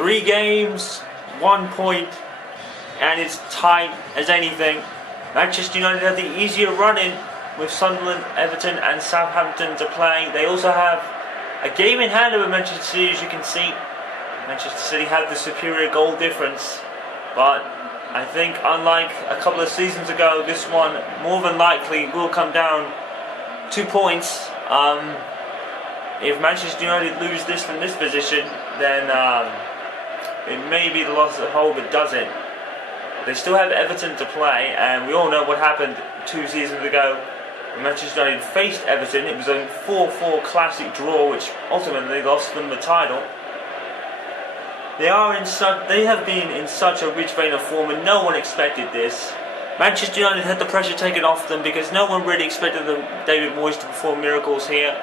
3 games, 1 point, and it's tight as anything. Manchester United have the easier run-in with Sunderland, Everton and Southampton to play. They also have a game in hand over Manchester City, as you can see. Manchester City have the superior goal difference, but I think unlike a couple of seasons ago, this one more than likely will come down 2 points. If Manchester United lose this from this position, then it may be the loss of hope it doesn't. They still have Everton to play, and we all know what happened 2 seasons ago when Manchester United faced Everton. It was a 4-4 classic draw, which ultimately lost them the title. They have been in such a rich vein of form, and no one expected this. Manchester United had the pressure taken off them because no one really expected David Moyes to perform miracles here.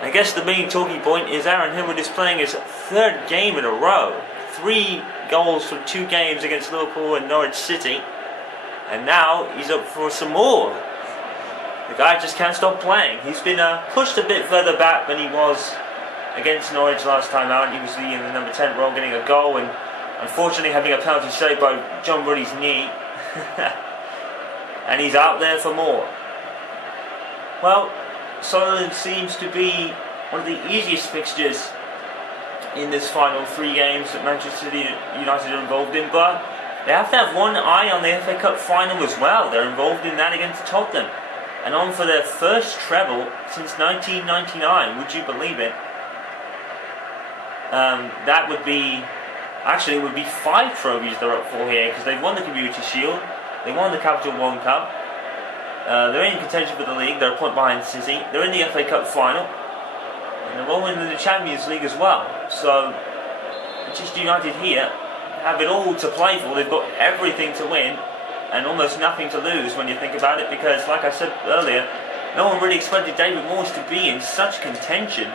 I guess the main talking point is Aaron Hill is playing his 3rd game in a row. 3 goals from 2 games against Liverpool and Norwich City, and now he's up for some more. The guy just can't stop playing. He's been pushed a bit further back than he was against Norwich last time out. He was in the number 10 role, getting a goal, and unfortunately having a penalty saved by John Ruddy's knee. And he's out there for more. Well, Sunderland seems to be one of the easiest fixtures in this final 3 games that Manchester United are involved in, but they have to have one eye on the FA Cup final as well. They're involved in that against Tottenham, and on for their first treble since 1999. Would you believe it? That would be, actually it would be 5 trophies they're up for here, because they've won the Community Shield, they won the Capital One Cup, they're in contention for the league, they're a point behind City, they're in the FA Cup final, and they're all in the Champions League as well. So Manchester United here have it all to play for. They've got everything to win and almost nothing to lose when you think about it, because like I said earlier, no one really expected David Moyes to be in such contention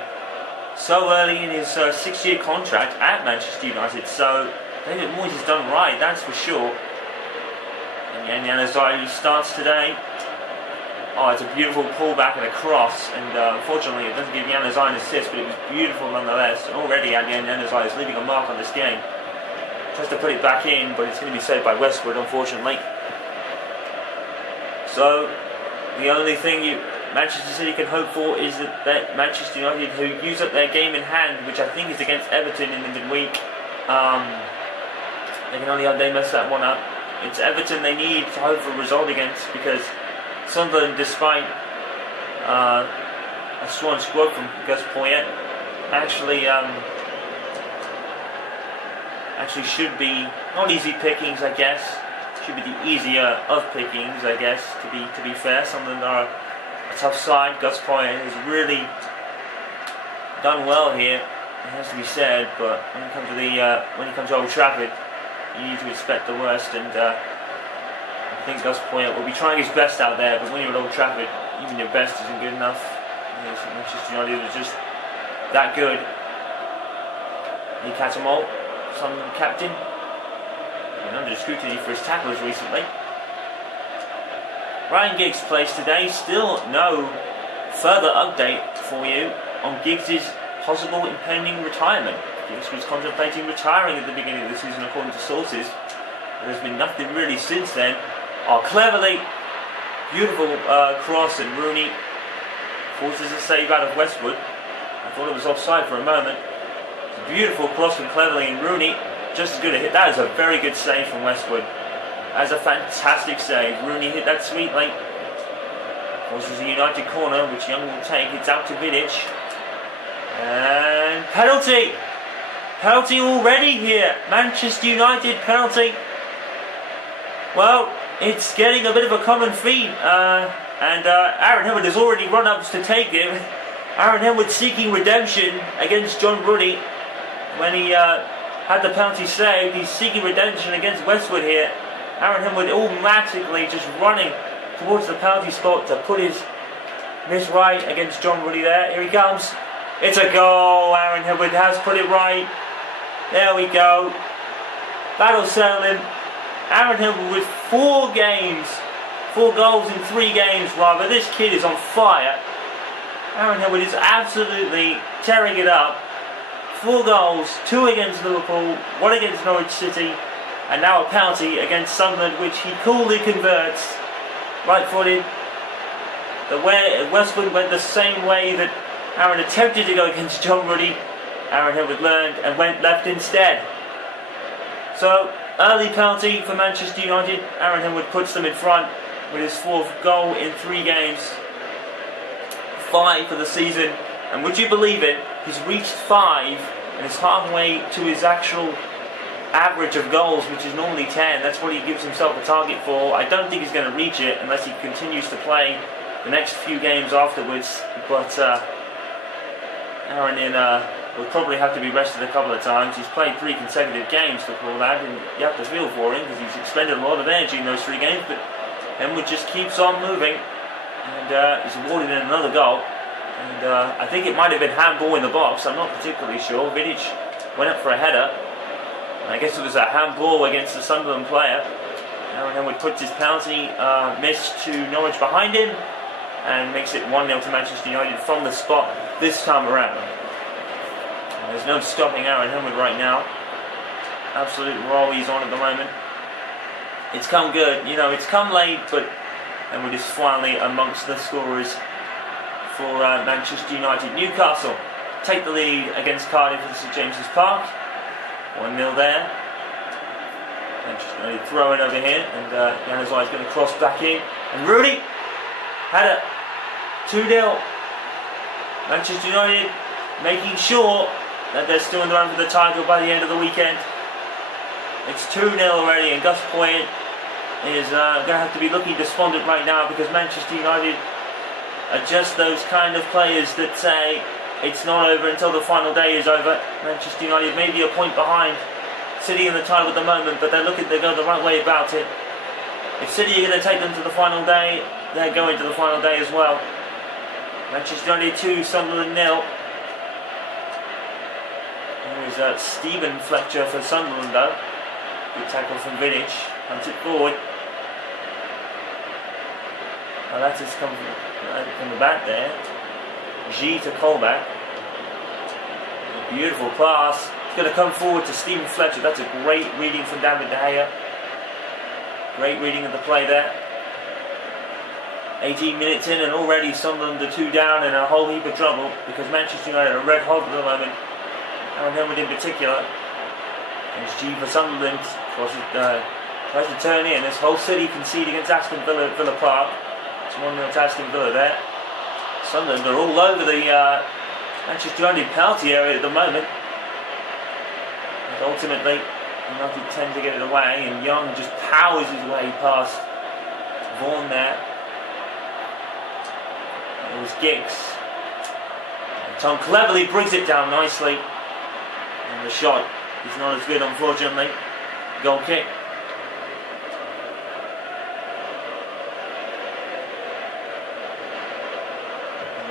so early in his 6-year contract at Manchester United. So David Moyes has done right, that's for sure. And Yanazai starts today. Oh, it's a beautiful pullback and a cross, and unfortunately it doesn't give Yanazai an assist, but it was beautiful nonetheless. And already Yanazai is leaving a mark on this game. Tries to put it back in, but it's going to be saved by Westwood, unfortunately. So the only thing Manchester City can hope for is that Manchester United, who use up their game in hand, which I think is against Everton in the midweek, they can only hope they mess that one up. It's Everton they need to hope for a result against, because Sunderland, despite a strong squad from Gus Poyet, actually should be not easy pickings, I guess. Should be the easier of pickings, I guess. To be fair, Sunderland are a tough side. Gus Poyet has really done well here, it has to be said. But when it comes to Old Trafford, you need to expect the worst, and I think Gus Poyet will be trying his best out there, but when you're at Old Trafford, even your best isn't good enough. Manchester United is just that good. Lee Catamol, Sunderland captain, been under scrutiny for his tackles recently. Ryan Giggs plays today. Still no further update for you on Giggs' possible impending retirement. Giggs was contemplating retiring at the beginning of the season, according to sources. There's been nothing really since then. Oh, cleverly, beautiful cross, and Rooney forces a save out of Westwood. I thought it was offside for a moment. It's a beautiful cross from Cleverly, and Rooney just as good a hit. That is a very good save from Westwood. That is a fantastic save. Rooney hit that sweetly. Forces a United corner, which Young will take. It's out to Vidic. And penalty! Penalty already here. Manchester United penalty. Well, it's getting a bit of a common theme, and Aaron Hill has already run up to take him. Aaron Hill seeking redemption against John Ruddy when he had the penalty saved. He's seeking redemption against Westwood here. Aaron Hill automatically just running towards the penalty spot to put his miss right against John Ruddy there. Here he comes. It's a goal. Aaron Hill has put it right. There we go. Battle settling. Aaron Hill with 4 goals in 3 games rather. This kid is on fire. Aaron Hill is absolutely tearing it up. 4 goals, 2 against Liverpool, 1 against Norwich City, and now a penalty against Sunderland, which he coolly converts. Right-footed. The way Westwood went the same way that Aaron attempted to go against John Ruddy. Aaron Hillwood learned and went left instead. So, early penalty for Manchester United. Aaron Hillwood puts them in front with his 4th goal in 3 games. 5 for the season. And would you believe it, he's reached 5 and is halfway to his actual average of goals, which is normally 10. That's what he gives himself a target for. I don't think he's going to reach it unless he continues to play the next few games afterwards. But Aaron will probably have to be rested a couple of times. He's played 3 consecutive games, the poor lad, and you have to feel for him because he's expended a lot of energy in those 3 games. But Hillwood just keeps on moving, and he's awarded in another goal. And I think it might have been handball in the box. I'm not particularly sure. Vidic went up for a header. I guess it was a handball against the Sunderland player. Aaron Hillwood puts his penalty miss to Norwich behind him and makes it 1-0 to Manchester United from the spot this time around. There's no stopping Aaron Hillwood right now. Absolute roll he's on at the moment. It's come good, it's come late, but Hillwood is finally amongst the scorers for Manchester United. Newcastle take the lead against Cardiff at St James's Park. 1-0 there. Manchester United throw it over here, and Januzaj is going to cross back in. And Rooney had a 2-0. Manchester United making sure that they're still in the run for the title by the end of the weekend. It's 2-0 already, and Gus Poyet is going to have to be looking despondent right now because Manchester United are just those kind of players that say it's not over until the final day is over. Manchester United may be a point behind City in the title at the moment, but they're going the right way about it. If City are going to take them to the final day, they're going to the final day as well. Manchester United 2, Sunderland 0. There is Stephen Fletcher for Sunderland though. Good tackle from Vidic. Hunts it forward. Well, that has come from the back there. G to Colback. A beautiful pass. It's going to come forward to Stephen Fletcher. That's a great reading from David De Gea. Great reading of the play there. 18 minutes in and already Sunderland are 2 down and a whole heap of trouble because Manchester United are red hot at the moment. Aaron Hillwood in particular. There's G for Sunderland. Tries to turn in. This whole City concede against Aston Villa Park. It's 1-0 to Aston Villa there. Sunderland are all over the Manchester United penalty area at the moment. And ultimately, United tend to get it away, and Young just powers his way past Vaughan there. It was Giggs. And Tom cleverly brings it down nicely. And the shot is not as good, unfortunately. Goal kick.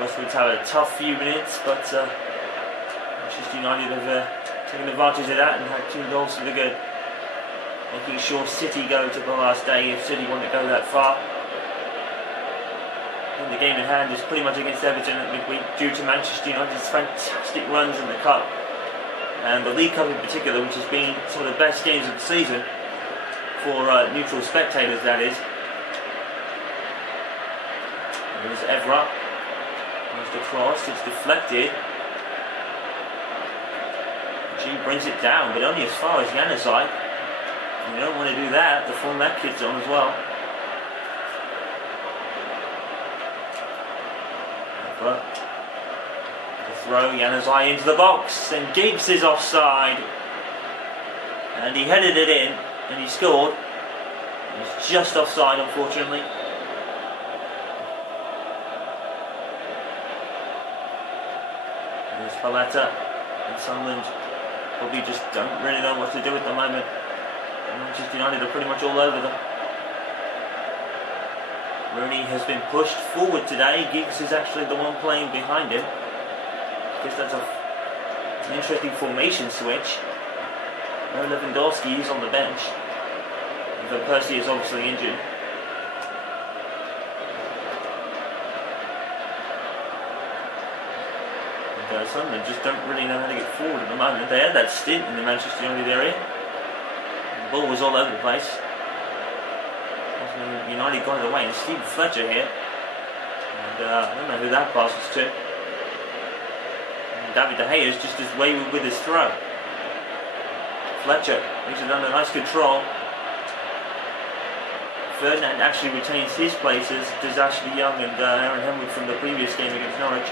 Westwood's had a tough few minutes, but Manchester United have taken advantage of that and had 2 goals for the good, making sure City go to the last day if City want to go that far. And the game in hand is pretty much against Everton at midweek due to Manchester United's fantastic runs in the Cup and the League Cup in particular, which has been some of the best games of the season for neutral spectators, that is. There's Evra. The cross, it's deflected. G brings it down, but only as far as Januzaj. You don't want to do that, the full net kid's on as well. But the throw, Januzaj into the box, and Giggs is offside. And he headed it in, and he scored. He's just offside, unfortunately. There's Paletta, and Sunderland probably just don't really know what to do at the moment. And Manchester United are pretty much all over them. Rooney has been pushed forward today. Giggs is actually the one playing behind him. I guess that's an interesting formation switch. No Lewandowski is on the bench, though Percy is obviously injured. And Sunderland just don't really know how to get forward at the moment. They had that stint in the Manchester United area. The ball was all over the place. United got it away, and Stephen Fletcher here. And I don't know who that pass was to. And David De Gea is just as wayward with his throw. Fletcher makes it under nice control. Ferdinand actually retains his places, does Ashley Young and Aaron Henwood from the previous game against Norwich.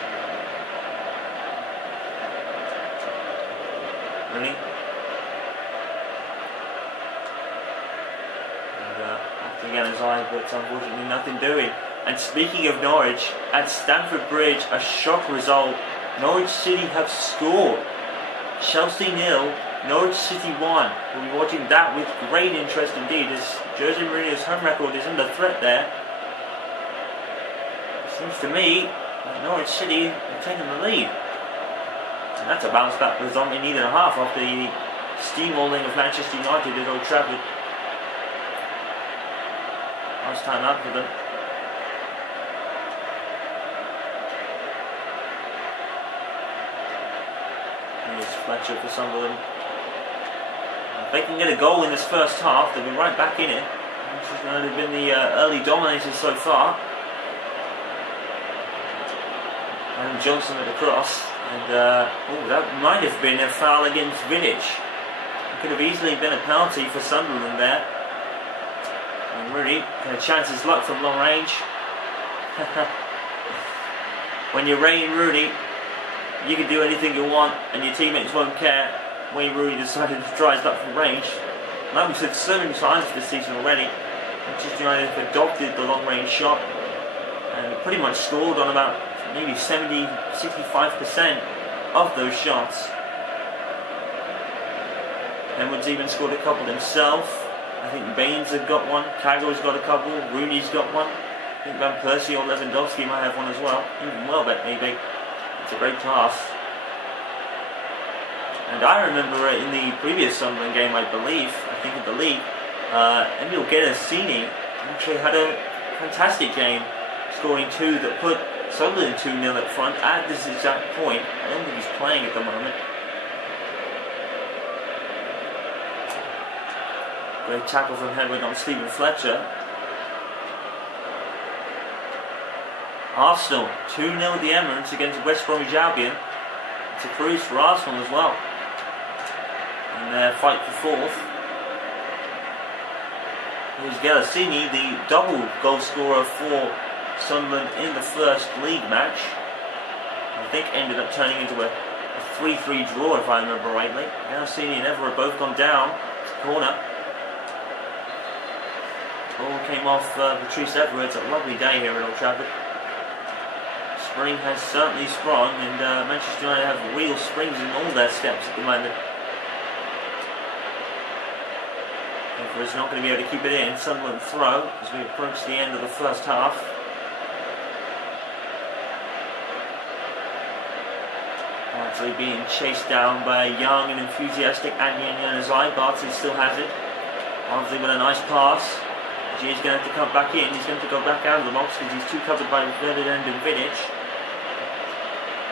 Really? Again his eye, but unfortunately nothing doing. And speaking of Norwich, at Stamford Bridge, a shock result. Norwich City have scored. Chelsea 0, Norwich City 1. We'll be watching that with great interest indeed, as Jose Mourinho's home record is under threat there. It seems to me that Norwich City have taken the lead. And that's a bounce back result we need and a half after the steamrolling of Manchester United at Old Trafford. Nice time out for them. Here's Fletcher for Sunderland. If they can get a goal in this first half, they'll be right back in it. They've been the early dominators so far. And Johnson at the cross. And that might have been a foul against Vidic. It could have easily been a penalty for Sunderland there. And Rooney had a chance his luck from long range. When you're Wayne Rooney, you can do anything you want and your teammates won't care. Wayne Rooney decided to try his luck from range. Like we said so many times this season already, Manchester United have adopted the long range shot and pretty much scored on about maybe 70-65% of those shots. Edwards even scored a couple himself. I think Baines had got one, Kago's got a couple, Rooney's got one. I think Van Persie or Lewandowski might have one as well. Even Welbeck maybe. It's a great pass. And I remember in the previous Sunderland game, I believe, I think in the league, Emil Gerassini actually had a fantastic game, scoring two that put Sunderland 2-0 up front at this exact point. I don't think he's playing at the moment. Great tackle from Henwood on Stephen Fletcher. Arsenal 2-0 at the Emirates against West Bromwich Albion. It's a cruise for Arsenal as well in their fight for fourth. Here's Gerassini, the double goal scorer for Sunderland in the first league match. I think ended up turning into a 3-3 draw if I remember rightly. Gerassini and Evra both gone down. It's a corner. Ball came off Patrice Evra. It's a lovely day here at Old Trafford. Spring has certainly sprung, and Manchester United have real springs in all their steps at the moment. Evra's not going to be able to keep it in. Sunderland throw as we approach the end of the first half. Barnsley being chased down by a young and enthusiastic Anya Januzaj. Barnsley still has it. Barnsley with a nice pass. He's going to have to come back in. He's going to go back out of the box because he's too covered by Ferdinand and Vidic.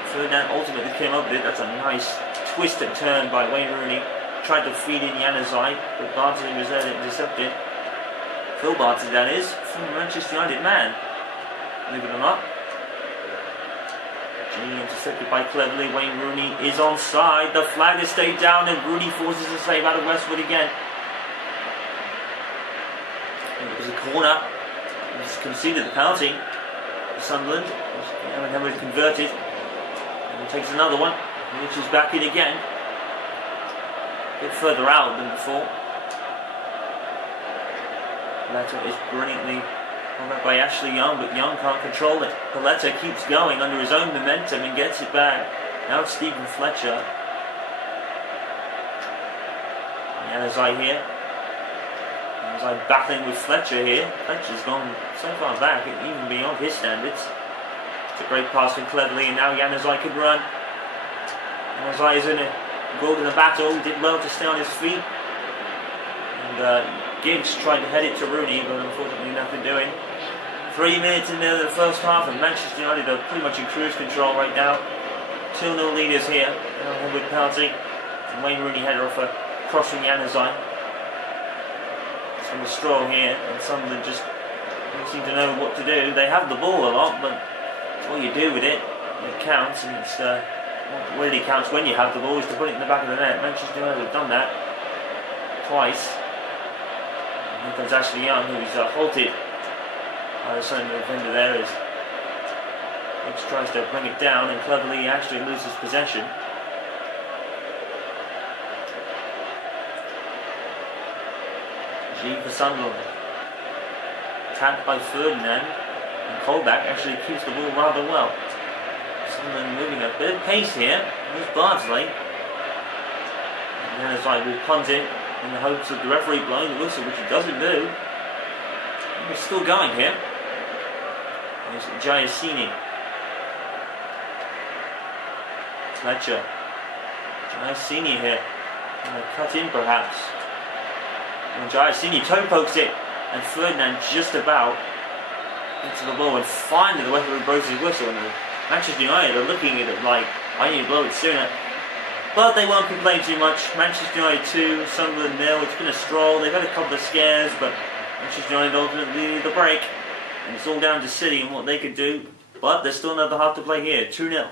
Ferdinand ultimately came up with it. That's a nice twist and turn by Wayne Rooney. Tried to feed in Januzaj, but Barnsley was there to intercept it. Phil Barnsley, that is, from Manchester United man. Believe it or not. Genie intercepted by Cleverley. Wayne Rooney is onside. The flag has stayed down and Rooney forces a save out of Westwood again. It was a corner. He's conceded the penalty for Sunderland. Aaron Henwood converted. And he takes another one. Which is back in again. A bit further out than before. Paletta is brilliantly pulled up by Ashley Young, but Young can't control it. Paletta keeps going under his own momentum and gets it back. Now it's Stephen Fletcher. Januzaj here. Januzaj battling with Fletcher here. Fletcher's gone so far back, even beyond his standards. It's a great pass from Cleverley, and now Januzaj can run. Januzaj is in a golden battle. He did well to stay on his feet. And Giggs tried to head it to Rooney, but unfortunately nothing doing. 3 minutes into the first half, and Manchester United are pretty much in cruise control right now. 2-0 leaders here. With penalty. Wayne Rooney header off a cross from Januzaj. It's from a stroll here, and Sunderland just don't seem to know what to do. They have the ball a lot, but it's what you do with it. It counts, and it's what really counts when you have the ball is to put it in the back of the net. Manchester United have done that twice. And here comes Ashley Young, who's halted by the Sunderland defender there. He tries to bring it down, and cleverly actually loses possession. G for Sunderland. Tapped by Ferdinand, and Colback actually keeps the ball rather well. Sunderland moving a bit of pace here. There's Bardsley. And then it's like we punt it in the hopes of the referee blowing the whistle, which he doesn't do. And we're still going here. There's Giacchini. Fletcher. Giacchini here. Cut in perhaps. And Giacchini toe pokes it, and Ferdinand just about into the ball, and finally the referee blows his whistle. And Manchester United are looking at it like, I need to blow it sooner. But they won't complain too much. Manchester United 2, Sunderland 0. It's been a stroll. They've had a couple of scares, but Manchester United ultimately need the break. And it's all down to City and what they could do. But there's still another half to play here. 2-0.